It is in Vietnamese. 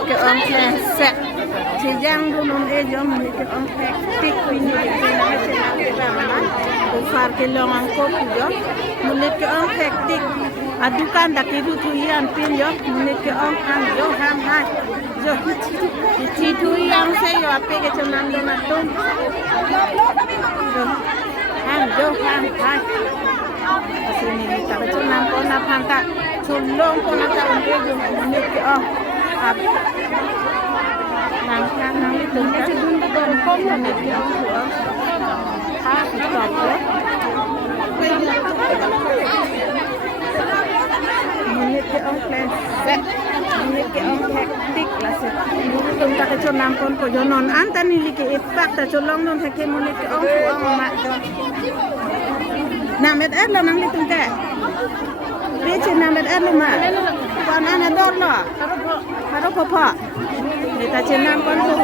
menit ke ongkle set sejang dunum ejo menit ke ongkle tik ini kita kita mana ufar ke longan kopi jo menit ke ongkle tik adukan dak itu tuian pin jo menit ke ongkang jo ham hai jo itu yang saya apa ke cuman donatum jo ham hai sini kita cuman pona panta sulong pona tahun ejo menit ke ong nangkang nang itu kan bunda berkom menit ke ong stop ya menit ke ong set menit ke ong hektik lah set tung tak cuman pon ko jonon antan ni ke ipak ta sulong non heke menit ke ong mak jo namet lo nang litung ke Piche namet lo ma pan ana dor lo haro po kita cenang kon ko